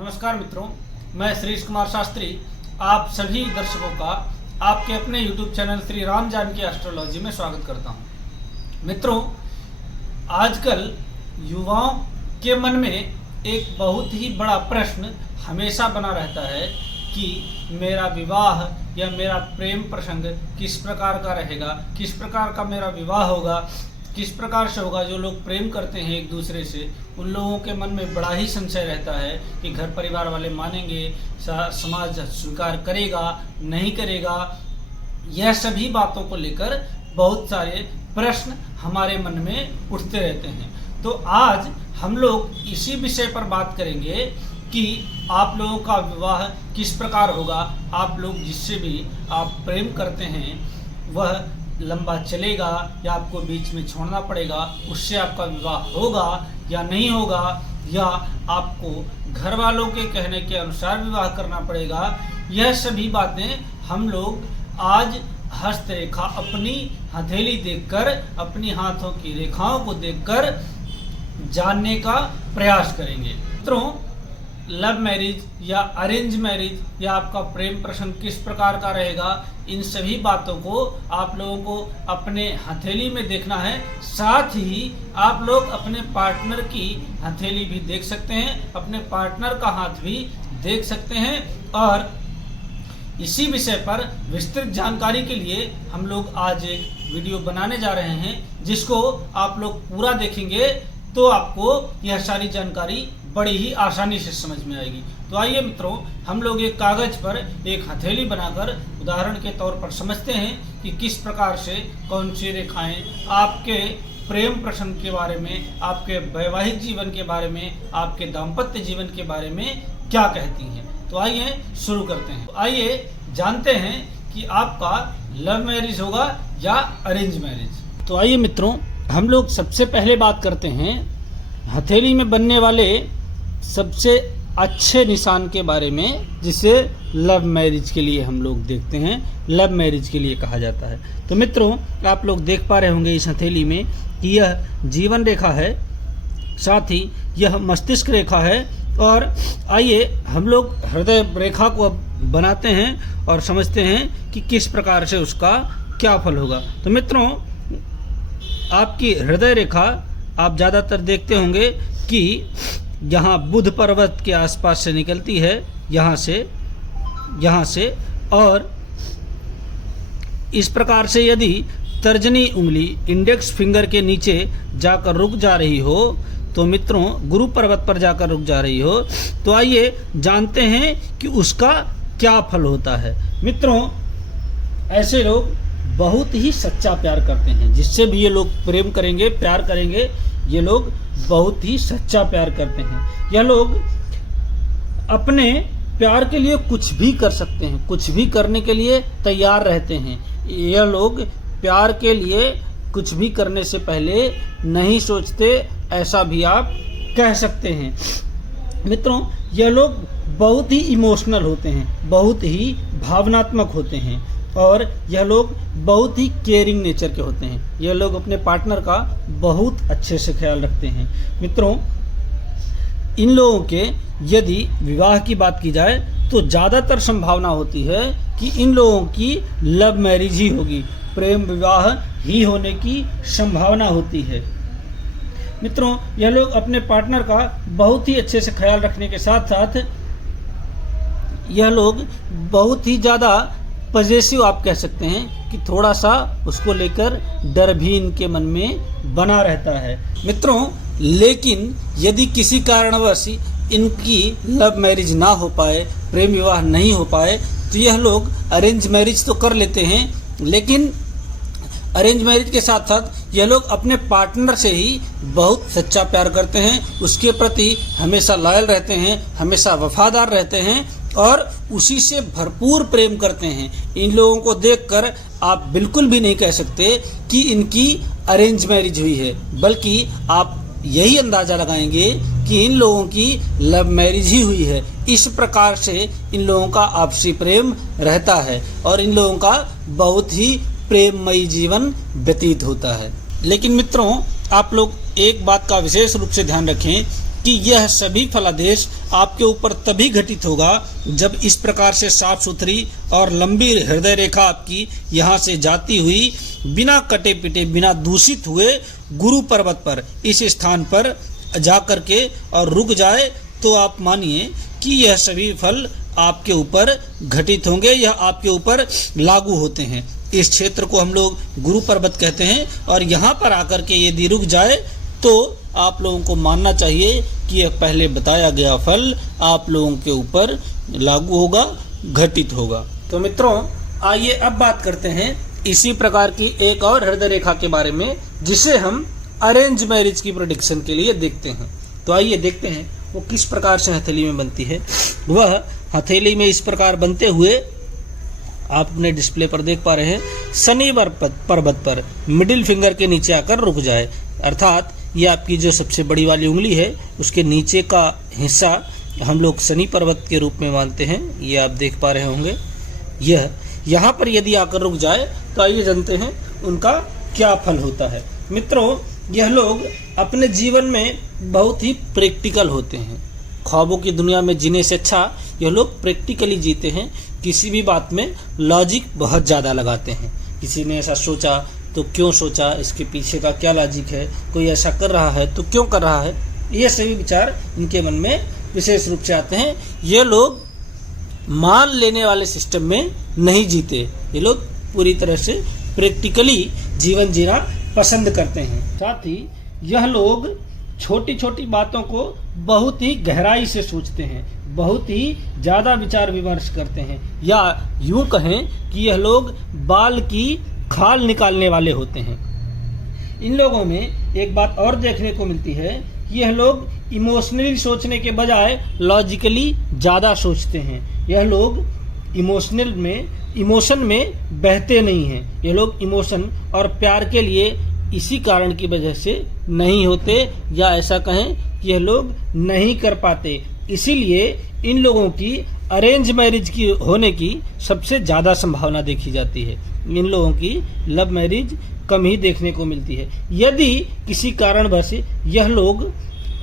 नमस्कार मित्रों, मैं श्रीश कुमार शास्त्री आप सभी दर्शकों का आपके अपने YouTube channel Shri Ram Janki astrology में स्वागत करता हूं। मित्रों, आजकल युवाओं के मन में एक बहुत ही बड़ा प्रश्न हमेशा बना रहता है कि मेरा विवाह या मेरा प्रेम प्रसंग किस प्रकार का रहेगा, किस प्रकार का मेरा विवाह होगा, किस प्रकार से होगा। जो लोग प्रेम करते हैं एक दूसरे से, उन लोगों के मन में बड़ा ही संशय रहता है कि घर परिवार वाले मानेंगे, समाज स्वीकार करेगा, नहीं करेगा। यह सभी बातों को लेकर बहुत सारे प्रश्न हमारे मन में उठते रहते हैं। तो आज हम लोग इसी विषय पर बात करेंगे कि आप लोगों का विवाह किस प्रकार होगा। आप लोग जिससे भी आप प्रेम करते हैं वह लंबा चलेगा या आपको बीच में छोड़ना पड़ेगा, उससे आपका विवाह होगा या नहीं होगा, या आपको घर वालों के कहने के अनुसार विवाह करना पड़ेगा। यह सभी बातें हम लोग आज हस्तरेखा अपनी हथेली देखकर, अपनी हाथों की रेखाओं को देखकर जानने का प्रयास करेंगे। मित्रों, लव मैरिज या अरेंज मैरिज या आपका प्रेम प्रसंग किस प्रकार का रहेगा, इन सभी बातों को आप लोगों को अपने हथेली में देखना है। साथ ही आप लोग अपने पार्टनर की हथेली भी देख सकते हैं, अपने पार्टनर का हाथ भी देख सकते हैं। और इसी विषय पर विस्तृत जानकारी के लिए हम लोग आज एक वीडियो बनाने जा रहे हैं, जिसको आप लोग पूरा देखेंगे तो आपको यह सारी जानकारी बड़ी ही आसानी से समझ में आएगी। तो आइए मित्रों, हम लोग एक कागज पर एक हथेली बनाकर उदाहरण के तौर पर समझते हैं कि किस प्रकार से कौन सी रेखाएं आपके प्रेम प्रसंग के बारे में, आपके वैवाहिक जीवन के बारे में, आपके दाम्पत्य जीवन के बारे में क्या कहती हैं। तो आइए शुरू करते हैं। आइए जानते हैं कि आपका लव मैरिज होगा या अरेंज मैरिज। तो आइए मित्रों, हम लोग सबसे पहले बात करते हैं हथेली में बनने वाले सबसे अच्छे निशान के बारे में, जिसे लव मैरिज के लिए हम लोग देखते हैं, लव मैरिज के लिए कहा जाता है। तो मित्रों, आप लोग देख पा रहे होंगे इस हथेली में कि यह जीवन रेखा है, साथ ही यह मस्तिष्क रेखा है। और आइए हम लोग हृदय रेखा को अब बनाते हैं और समझते हैं कि किस प्रकार से उसका क्या फल होगा। तो मित्रों, आपकी हृदय रेखा आप ज़्यादातर देखते होंगे कि यहाँ बुध पर्वत के आसपास से निकलती है, यहाँ से और इस प्रकार से यदि तर्जनी उंगली इंडेक्स फिंगर के नीचे जाकर रुक जा रही हो, तो मित्रों गुरु पर्वत पर जाकर रुक जा रही हो, तो आइए जानते हैं कि उसका क्या फल होता है। मित्रों, ऐसे लोग बहुत ही सच्चा प्यार करते हैं। जिससे भी ये लोग प्रेम करेंगे, प्यार करेंगे, ये लोग बहुत ही सच्चा प्यार करते हैं। यह लोग अपने प्यार के लिए कुछ भी कर सकते हैं, कुछ भी करने के लिए तैयार रहते हैं। यह लोग प्यार के लिए कुछ भी करने से पहले नहीं सोचते, ऐसा भी आप कह सकते हैं। मित्रों, यह लोग बहुत ही इमोशनल होते हैं, बहुत ही भावनात्मक होते हैं, और यह लोग बहुत ही केयरिंग नेचर के होते हैं। यह लोग अपने पार्टनर का बहुत अच्छे से ख्याल रखते हैं। मित्रों, इन लोगों के यदि विवाह की बात की जाए तो ज़्यादातर संभावना होती है कि इन लोगों की लव मैरिज ही होगी, प्रेम विवाह ही होने की संभावना होती है। मित्रों, यह लोग अपने पार्टनर का बहुत ही अच्छे से ख्याल रखने के साथ साथ यह लोग बहुत ही ज़्यादा पॉजिटिव आप कह सकते हैं कि थोड़ा सा उसको लेकर डर भी इनके मन में बना रहता है। मित्रों, लेकिन यदि किसी कारणवश इनकी लव मैरिज ना हो पाए, प्रेम विवाह नहीं हो पाए, तो यह लोग अरेंज मैरिज तो कर लेते हैं। लेकिन अरेंज मैरिज के साथ साथ यह लोग अपने पार्टनर से ही बहुत सच्चा प्यार करते हैं, उसके प्रति हमेशा लॉयल रहते हैं, हमेशा वफादार रहते हैं और उसी से भरपूर प्रेम करते हैं। इन लोगों को देखकर आप बिल्कुल भी नहीं कह सकते कि इनकी अरेंज मैरिज हुई है, बल्कि आप यही अंदाज़ा लगाएंगे कि इन लोगों की लव मैरिज ही हुई है। इस प्रकार से इन लोगों का आपसी प्रेम रहता है और इन लोगों का बहुत ही प्रेममयी जीवन व्यतीत होता है। लेकिन मित्रों, आप लोग एक बात का विशेष रूप से ध्यान रखें कि कि यह सभी फलादेश आपके ऊपर तभी घटित होगा जब इस प्रकार से साफ सुथरी और लंबी हृदय रेखा आपकी यहाँ से जाती हुई बिना कटे पिटे बिना दूषित हुए गुरु पर्वत पर इस स्थान पर जा करके और रुक जाए, तो आप मानिए कि यह सभी फल आपके ऊपर घटित होंगे या आपके ऊपर लागू होते हैं। इस क्षेत्र को हम लोग गुरु पर्वत कहते हैं और यहाँ पर आकर के यदि रुक जाए तो आप लोगों को मानना चाहिए कि यह पहले बताया गया फल आप लोगों के ऊपर लागू होगा, घटित होगा। तो मित्रों, आइए अब बात करते हैं इसी प्रकार की एक और हृदय रेखा के बारे में जिसे हम अरेंज मैरिज की प्रेडिक्शन के लिए देखते हैं। तो आइए देखते हैं वो किस प्रकार से हथेली में बनती है। वह हथेली में इस प्रकार बनते हुए आप अपने डिस्प्ले पर देख पा रहे हैं, शनि पर्वत पर मिडिल फिंगर के नीचे आकर रुक जाए, अर्थात ये आपकी जो सबसे बड़ी वाली उंगली है उसके नीचे का हिस्सा हम लोग शनि पर्वत के रूप में मानते हैं। ये आप देख पा रहे होंगे, यह यहाँ पर यदि आकर रुक जाए तो आइए जानते हैं उनका क्या फल होता है। मित्रों, यह लोग अपने जीवन में बहुत ही प्रैक्टिकल होते हैं। ख्वाबों की दुनिया में जीने से अच्छा यह लोग प्रैक्टिकली जीते हैं। किसी भी बात में लॉजिक बहुत ज़्यादा लगाते हैं। किसी ने ऐसा सोचा तो क्यों सोचा, इसके पीछे का क्या लॉजिक है, कोई ऐसा कर रहा है तो क्यों कर रहा है, ये सभी विचार इनके मन में विशेष रूप से आते हैं। ये लोग मान लेने वाले सिस्टम में नहीं जीते, ये लोग पूरी तरह से प्रैक्टिकली जीवन जीना पसंद करते हैं। साथ ही यह लोग छोटी छोटी बातों को बहुत ही गहराई से सोचते हैं, बहुत ही ज़्यादा विचार विमर्श करते हैं, या यूं कहें कि यह लोग बाल की खाल निकालने वाले होते हैं। इन लोगों में एक बात और देखने को मिलती है कि यह लोग इमोशनली सोचने के बजाय लॉजिकली ज़्यादा सोचते हैं। यह लोग इमोशन में बहते नहीं हैं। ये लोग इमोशन और प्यार के लिए इसी कारण की वजह से नहीं होते, या ऐसा कहें कि यह लोग नहीं कर पाते। इसीलिए इन लोगों की अरेंज मैरिज की होने की सबसे ज़्यादा संभावना देखी जाती है। इन लोगों की लव मैरिज कम ही देखने को मिलती है। यदि किसी कारणवश यह लोग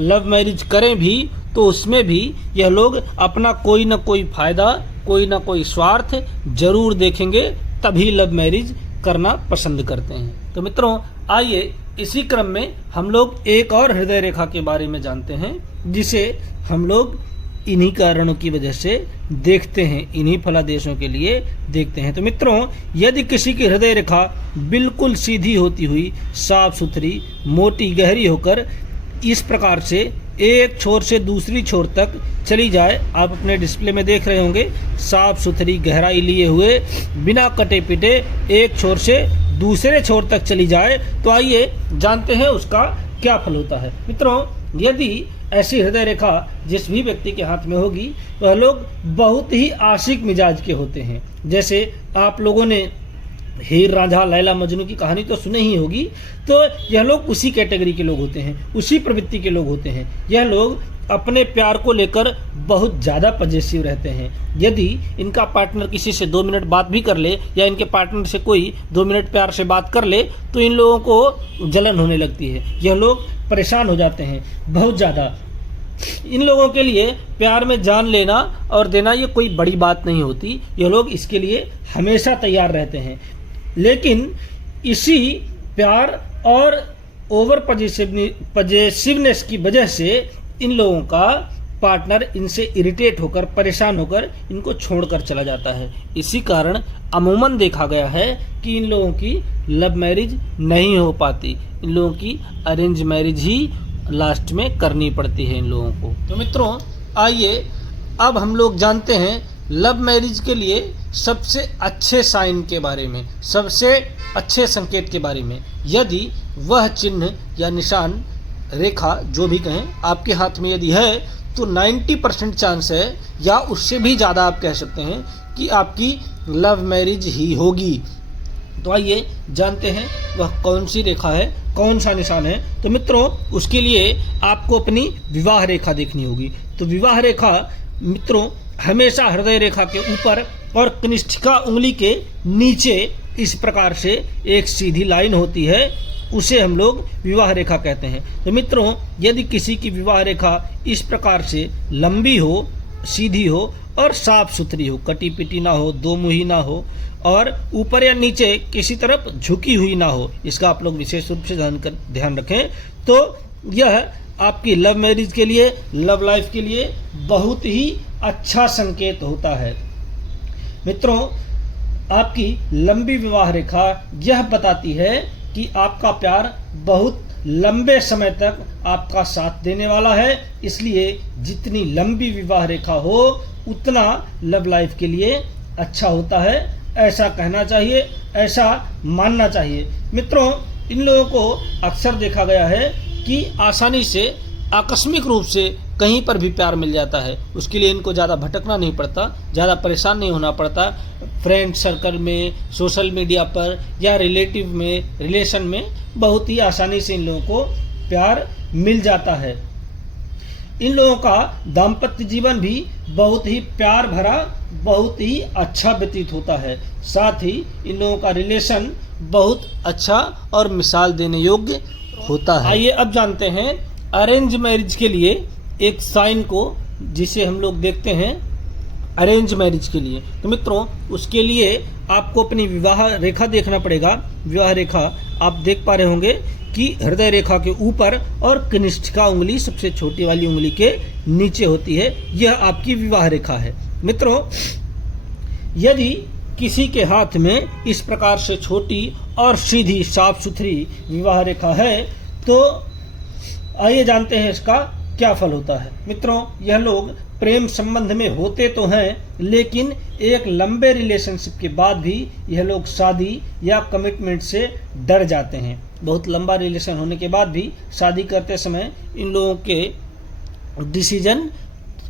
लव मैरिज करें भी तो उसमें भी यह लोग अपना कोई ना कोई फायदा, कोई ना कोई स्वार्थ जरूर देखेंगे, तभी लव मैरिज करना पसंद करते हैं। तो मित्रों, आइए इसी क्रम में हम लोग एक और हृदय रेखा के बारे में जानते हैं जिसे हम लोग इन्हीं कारणों की वजह से देखते हैं, इन्हीं फलादेशों के लिए देखते हैं। तो मित्रों, यदि किसी की हृदय रेखा बिल्कुल सीधी होती हुई, साफ सुथरी, मोटी, गहरी होकर इस प्रकार से एक छोर से दूसरी छोर तक चली जाए, आप अपने डिस्प्ले में देख रहे होंगे, साफ सुथरी गहराई लिए हुए बिना कटे पिटे एक छोर से दूसरे छोर तक चली जाए, तो आइए जानते हैं उसका क्या फल होता है। मित्रों, यदि ऐसी हृदय रेखा जिस भी व्यक्ति के हाथ में होगी, वह लोग बहुत ही आशिक मिजाज के होते हैं। जैसे आप लोगों ने हीर रांझा लैला मजनू की कहानी तो सुनी ही होगी, तो यह लोग उसी कैटेगरी के लोग होते हैं, उसी प्रवृत्ति के लोग होते हैं। यह लोग अपने प्यार को लेकर बहुत ज़्यादा पजेसिव रहते हैं। यदि इनका पार्टनर किसी से 2 मिनट बात भी कर ले, या इनके पार्टनर से कोई 2 मिनट प्यार से बात कर ले, तो इन लोगों को जलन होने लगती है। यह लोग परेशान हो जाते हैं बहुत ज़्यादा। इन लोगों के लिए प्यार में जान लेना और देना ये कोई बड़ी बात नहीं होती। यह लोग इसके लिए हमेशा तैयार रहते हैं। लेकिन इसी प्यार और ओवर पजेसिवनेस की वजह से इन लोगों का पार्टनर इनसे इरिटेट होकर, परेशान होकर इनको छोड़कर चला जाता है। इसी कारण अमूमन देखा गया है कि इन लोगों की लव मैरिज नहीं हो पाती, इन लोगों की अरेंज मैरिज ही लास्ट में करनी पड़ती है इन लोगों को। तो मित्रों, आइए अब हम लोग जानते हैं लव मैरिज के लिए सबसे अच्छे साइन के बारे में, सबसे अच्छे संकेत के बारे में। यदि वह चिन्ह या निशान, रेखा जो भी कहें, आपके हाथ में यदि है तो 90% चांस है, या उससे भी ज़्यादा आप कह सकते हैं कि आपकी लव मैरिज ही होगी। तो आइए जानते हैं वह कौन सी रेखा है, कौन सा निशान है। तो मित्रों, उसके लिए आपको अपनी विवाह रेखा देखनी होगी। तो विवाह रेखा मित्रों हमेशा हृदय रेखा के ऊपर और कनिष्ठिका उंगली के नीचे इस प्रकार से एक सीधी लाइन होती है, उसे हम लोग विवाह रेखा कहते हैं। तो मित्रों, यदि किसी की विवाह रेखा इस प्रकार से लंबी हो, सीधी हो और साफ सुथरी हो, कटी पिटी ना हो, दो मुही ना हो और ऊपर या नीचे किसी तरफ झुकी हुई ना हो, इसका आप लोग विशेष रूप से ध्यान रखें। तो यह आपकी लव मैरिज के लिए, लव लाइफ के लिए बहुत ही अच्छा संकेत होता है। मित्रों, आपकी लंबी विवाह रेखा यह बताती है कि आपका प्यार बहुत लंबे समय तक आपका साथ देने वाला है। इसलिए जितनी लंबी विवाह रेखा हो उतना लव लाइफ के लिए अच्छा होता है, ऐसा कहना चाहिए, ऐसा मानना चाहिए। मित्रों, इन लोगों को अक्सर देखा गया है कि आसानी से आकस्मिक रूप से कहीं पर भी प्यार मिल जाता है। उसके लिए इनको ज़्यादा भटकना नहीं पड़ता, ज़्यादा परेशान नहीं होना पड़ता। फ्रेंड सर्कल में, सोशल मीडिया पर या रिलेटिव में, रिलेशन में बहुत ही आसानी से इन लोगों को प्यार मिल जाता है। इन लोगों का दाम्पत्य जीवन भी बहुत ही प्यार भरा, बहुत ही अच्छा व्यतीत होता है। साथ ही इन लोगों का रिलेशन बहुत अच्छा और मिसाल देने योग्य होता है। आइए अब जानते हैं अरेंज मैरिज के लिए एक साइन को, जिसे हम लोग देखते हैं अरेंज मैरिज के लिए। तो मित्रों, उसके लिए आपको अपनी विवाह रेखा देखना पड़ेगा। विवाह रेखा आप देख पा रहे होंगे कि हृदय रेखा के ऊपर और कनिष्ठिका उंगली, सबसे छोटी वाली उंगली के नीचे होती है। यह आपकी विवाह रेखा है। मित्रों, यदि किसी के हाथ में इस प्रकार से छोटी और सीधी साफ सुथरी विवाह रेखा है तो आइए जानते हैं इसका क्या फल होता है। मित्रों, यह लोग प्रेम संबंध में होते तो हैं, लेकिन एक लंबे रिलेशनशिप के बाद भी यह लोग शादी या कमिटमेंट से डर जाते हैं। बहुत लंबा रिलेशन होने के बाद भी शादी करते समय इन लोगों के डिसीजन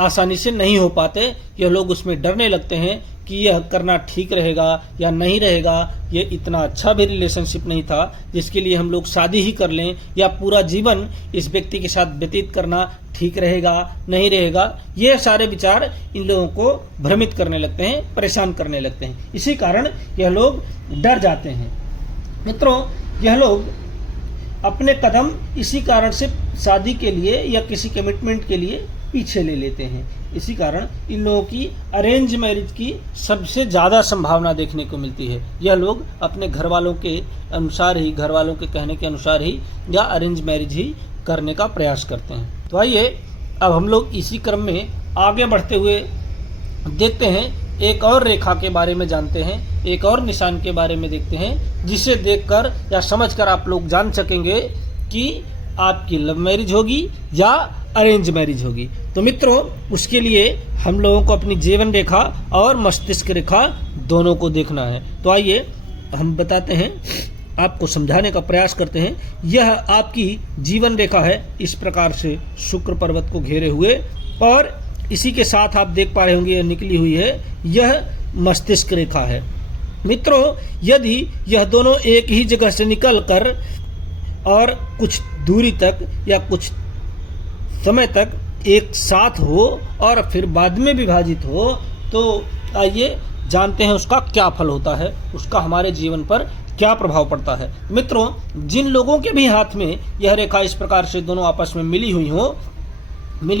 आसानी से नहीं हो पाते। यह लोग उसमें डरने लगते हैं कि यह करना ठीक रहेगा या नहीं रहेगा, ये इतना अच्छा भी रिलेशनशिप नहीं था जिसके लिए हम लोग शादी ही कर लें, या पूरा जीवन इस व्यक्ति के साथ व्यतीत करना ठीक रहेगा, नहीं रहेगा। ये सारे विचार इन लोगों को भ्रमित करने लगते हैं, परेशान करने लगते हैं। इसी कारण यह लोग डर जाते हैं। मित्रों, यह लोग अपने कदम इसी कारण से शादी के लिए या किसी कमिटमेंट के लिए पीछे ले लेते हैं। इसी कारण इन लोगों की अरेंज मैरिज की सबसे ज़्यादा संभावना देखने को मिलती है। यह लोग अपने घर वालों के अनुसार ही, घर वालों के कहने के अनुसार ही या अरेंज मैरिज ही करने का प्रयास करते हैं। तो आइए अब हम लोग इसी क्रम में आगे बढ़ते हुए देखते हैं, एक और रेखा के बारे में जानते हैं, एक और निशान के बारे में देखते हैं, जिसे देखकर या समझकर आप लोग जान सकेंगे कि आपकी लव मैरिज होगी या अरेंज मैरिज होगी। तो मित्रों, उसके लिए हम लोगों को अपनी जीवन रेखा और मस्तिष्क रेखा दोनों को देखना है। तो आइए हम बताते हैं, आपको समझाने का प्रयास करते हैं। यह आपकी जीवन रेखा है, इस प्रकार से शुक्र पर्वत को घेरे हुए, और इसी के साथ आप देख पा रहे होंगे यह निकली हुई है, यह मस्तिष्क रेखा है। मित्रों, यदि यह दोनों एक ही जगह से निकल कर और कुछ दूरी तक या कुछ समय तक एक साथ हो और फिर बाद में विभाजित हो, तो आइए जानते हैं उसका क्या फल होता है, उसका हमारे जीवन पर क्या प्रभाव पड़ता है। मित्रों, जिन लोगों के भी हाथ में यह रेखा इस प्रकार से दोनों आपस में मिली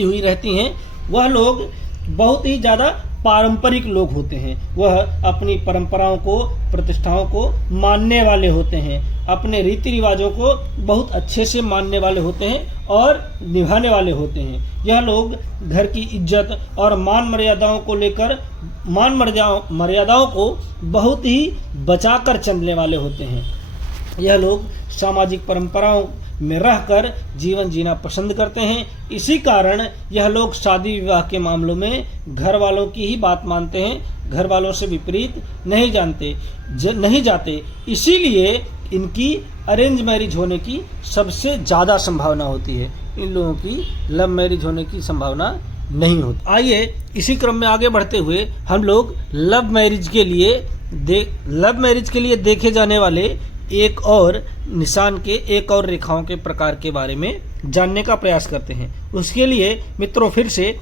हुई रहती हैं, वह लोग बहुत ही ज़्यादा पारंपरिक लोग होते हैं। वह अपनी परंपराओं को, प्रतिष्ठाओं को मानने वाले होते हैं, अपने रीति रिवाजों को बहुत अच्छे से मानने वाले होते हैं और निभाने वाले होते हैं। यह लोग घर की इज्जत और मान मर्यादाओं को बहुत ही बचाकर चलने वाले होते हैं। यह लोग सामाजिक परंपराओं में रहकर जीवन जीना पसंद करते हैं। इसी कारण यह लोग शादी विवाह के मामलों में घर वालों की ही बात मानते हैं, घर वालों से विपरीत नहीं जाते। इसीलिए इनकी अरेंज मैरिज होने की सबसे ज़्यादा संभावना होती है, इन लोगों की लव मैरिज होने की संभावना नहीं होती। आइए इसी क्रम में आगे बढ़ते हुए हम लोग लव मैरिज के लिए देखे जाने वाले एक और निशान के, एक और रेखाओं के प्रकार के बारे में जानने का प्रयास करते हैं। उसके लिए मित्रों, फिर से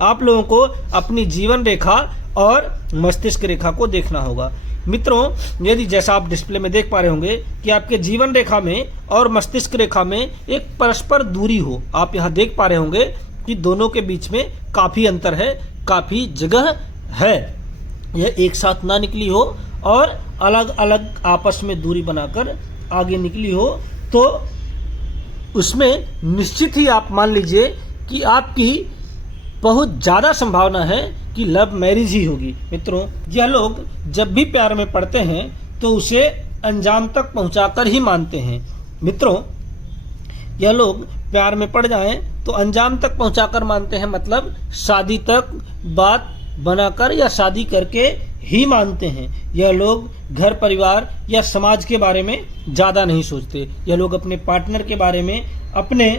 आप लोगों को अपनी जीवन रेखा और मस्तिष्क रेखा को देखना होगा। मित्रों, यदि जैसा आप डिस्प्ले में देख पा रहे होंगे कि आपके जीवन रेखा में और मस्तिष्क रेखा में एक परस्पर दूरी हो, आप यहाँ देख पा रहे होंगे कि दोनों के बीच में काफी अंतर है, काफी जगह है। यह एक साथ ना निकली हो और अलग अलग आपस में दूरी बनाकर आगे निकली हो, तो उसमें निश्चित ही आप मान लीजिए कि आपकी बहुत ज़्यादा संभावना है कि लव मैरिज ही होगी। मित्रों, यह लोग जब भी प्यार में पड़ते हैं तो उसे अंजाम तक पहुंचाकर ही मानते हैं। मित्रों, यह लोग प्यार में पड़ जाएं तो अंजाम तक पहुंचाकर मानते हैं, मतलब शादी तक बात बनाकर या शादी करके ही मानते हैं। यह लोग घर परिवार या समाज के बारे में ज़्यादा नहीं सोचते। यह लोग अपने पार्टनर के बारे में, अपने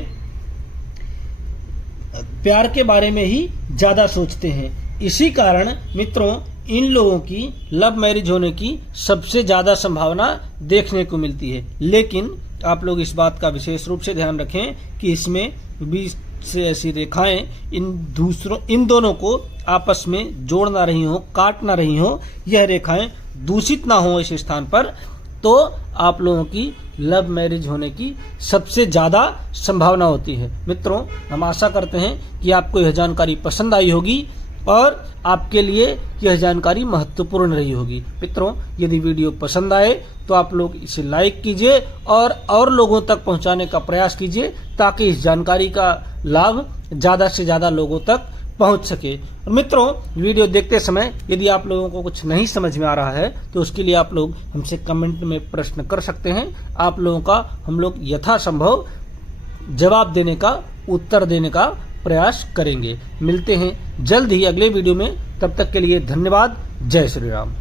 प्यार के बारे में ही ज़्यादा सोचते हैं। इसी कारण मित्रों, इन लोगों की लव मैरिज होने की सबसे ज़्यादा संभावना देखने को मिलती है। लेकिन आप लोग इस बात का विशेष रूप से ध्यान रखें कि इसमें बीच से ऐसी रेखाएं इन दोनों को आपस में जोड़ ना रही हो, काट ना रही हो, यह रेखाएं दूषित ना हो इस स्थान पर, तो आप लोगों की लव मैरिज होने की सबसे ज़्यादा संभावना होती है। मित्रों, हम आशा करते हैं कि आपको यह जानकारी पसंद आई होगी और आपके लिए यह जानकारी महत्वपूर्ण रही होगी। मित्रों, यदि वीडियो पसंद आए तो आप लोग इसे लाइक कीजिए और लोगों तक पहुंचाने का प्रयास कीजिए, ताकि इस जानकारी का लाभ ज़्यादा से ज़्यादा लोगों तक पहुंच सके। और मित्रों, वीडियो देखते समय यदि आप लोगों को कुछ नहीं समझ में आ रहा है तो उसके लिए आप लोग हमसे कमेंट में प्रश्न कर सकते हैं। आप लोगों का हम लोग यथासंभव जवाब देने का, उत्तर देने का प्रयास करेंगे। मिलते हैं जल्द ही अगले वीडियो में, तब तक के लिए धन्यवाद। जय श्री राम।